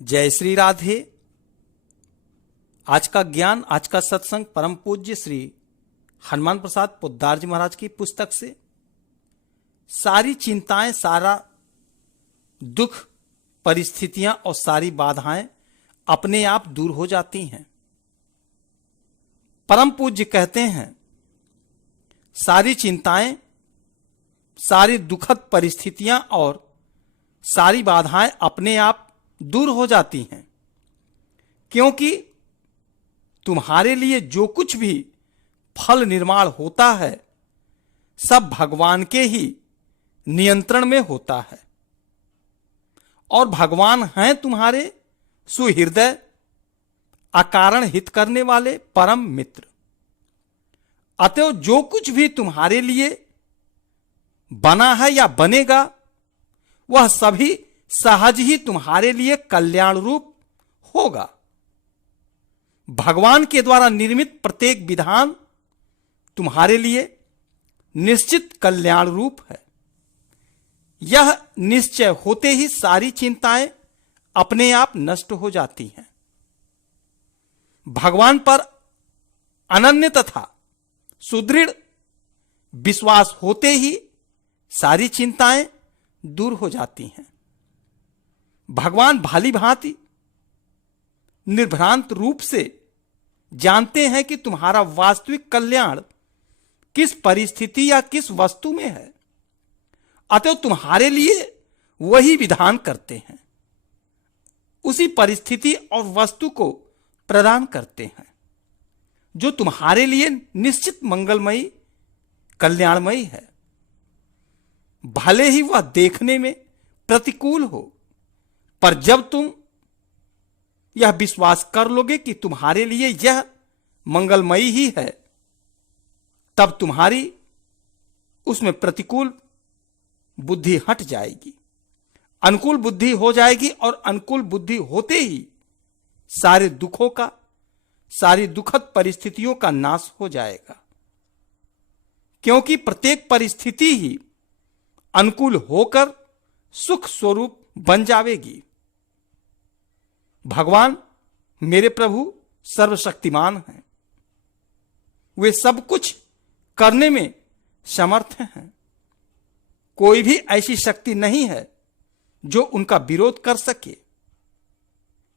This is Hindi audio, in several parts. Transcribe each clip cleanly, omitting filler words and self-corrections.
जय श्री राधे। आज का ज्ञान, आज का सत्संग परम पूज्य श्री हनुमान प्रसाद पोद्दार जी महाराज की पुस्तक से। सारी चिंताएं, सारा दुख, परिस्थितियां और सारी बाधाएं अपने आप दूर हो जाती हैं। परम पूज्य कहते हैं, सारी चिंताएं, सारी दुखद परिस्थितियां और सारी बाधाएं अपने आप दूर हो जाती हैं, क्योंकि तुम्हारे लिए जो कुछ भी फल निर्माण होता है सब भगवान के ही नियंत्रण में होता है और भगवान हैं तुम्हारे सुहृदय, अकारण हित करने वाले परम मित्र। अतएव जो कुछ भी तुम्हारे लिए बना है या बनेगा वह सभी सहज ही तुम्हारे लिए कल्याण रूप होगा। भगवान के द्वारा निर्मित प्रत्येक विधान तुम्हारे लिए निश्चित कल्याण रूप है। यह निश्चय होते ही सारी चिंताएं अपने आप नष्ट हो जाती हैं। भगवान पर अनन्य तथा सुदृढ़ विश्वास होते ही सारी चिंताएं दूर हो जाती हैं। भगवान भाली भांति निर्भ्रांत रूप से जानते हैं कि तुम्हारा वास्तविक कल्याण किस परिस्थिति या किस वस्तु में है। अतः तुम्हारे लिए वही विधान करते हैं, उसी परिस्थिति और वस्तु को प्रदान करते हैं जो तुम्हारे लिए निश्चित मंगलमयी, कल्याणमयी है। भले ही वह देखने में प्रतिकूल हो, पर जब तुम यह विश्वास कर लोगे कि तुम्हारे लिए यह मंगलमयी ही है, तब तुम्हारी उसमें प्रतिकूल बुद्धि हट जाएगी, अनुकूल बुद्धि हो जाएगी और अनुकूल बुद्धि होते ही सारे दुखों का, सारी दुखद परिस्थितियों का नाश हो जाएगा। क्योंकि प्रत्येक परिस्थिति ही अनुकूल होकर सुख स्वरूप बन जाएगी। भगवान मेरे प्रभु सर्वशक्तिमान हैं, वे सब कुछ करने में समर्थ हैं। कोई भी ऐसी शक्ति नहीं है जो उनका विरोध कर सके।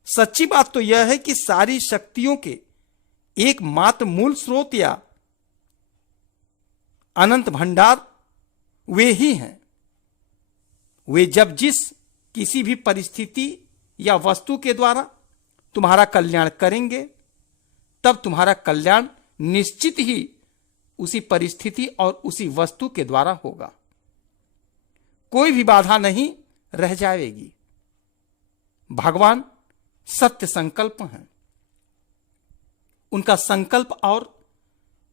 सच्ची बात तो यह है कि सारी शक्तियों के एकमात्र मूल स्रोत या अनंत भंडार वे ही हैं। वे जब जिस किसी भी परिस्थिति या वस्तु के द्वारा तुम्हारा कल्याण करेंगे, तब तुम्हारा कल्याण निश्चित ही उसी परिस्थिति और उसी वस्तु के द्वारा होगा। कोई भी बाधा नहीं रह जाएगी। भगवान सत्य संकल्प हैं। उनका संकल्प और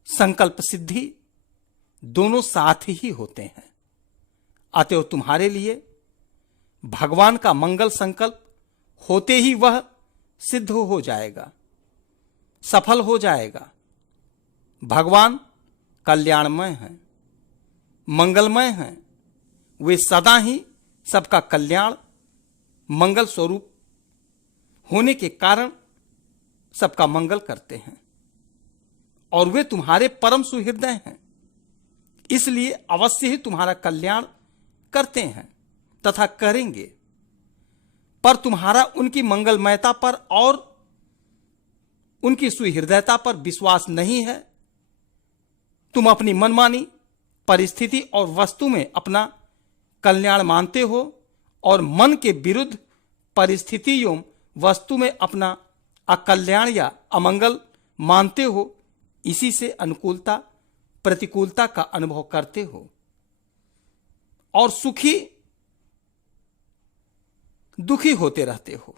संकल्प सिद्धि दोनों साथ ही होते हैं। अतएव तुम्हारे लिए भगवान का मंगल संकल्प होते ही वह सिद्ध हो जाएगा, सफल हो जाएगा। भगवान कल्याणमय हैं, मंगलमय हैं। वे सदा ही सबका कल्याण, मंगल स्वरूप होने के कारण सबका मंगल करते हैं और वे तुम्हारे परम सुहृदय हैं। इसलिए अवश्य ही तुम्हारा कल्याण करते हैं तथा करेंगे। पर तुम्हारा उनकी मंगलमयता पर और उनकी सुहृदयता पर विश्वास नहीं है। तुम अपनी मनमानी परिस्थिति और वस्तु में अपना कल्याण मानते हो और मन के विरुद्ध परिस्थिति एवं वस्तु में अपना अकल्याण या अमंगल मानते हो। इसी से अनुकूलता, प्रतिकूलता का अनुभव करते हो और सुखी दुखी होते रहते हो।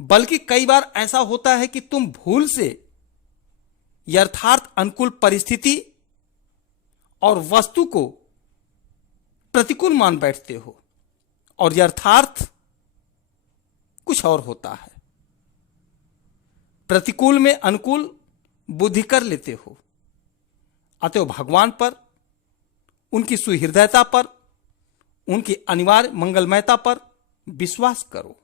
बल्कि कई बार ऐसा होता है कि तुम भूल से यथार्थ अनुकूल परिस्थिति और वस्तु को प्रतिकूल मान बैठते हो और यथार्थ कुछ और होता है। प्रतिकूल में अनुकूल बुद्धि कर लेते हो। अतएव भगवान पर, उनकी सुहृदयता पर, उनकी अनिवार्य मंगलमयता पर विश्वास करो,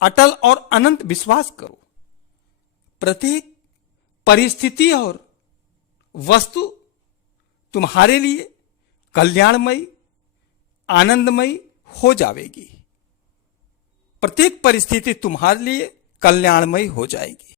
अटल और अनंत विश्वास करो। प्रत्येक परिस्थिति और वस्तु तुम्हारे लिए कल्याणमयी, आनंदमयी हो जाएगी। प्रत्येक परिस्थिति तुम्हारे लिए कल्याणमयी हो जाएगी।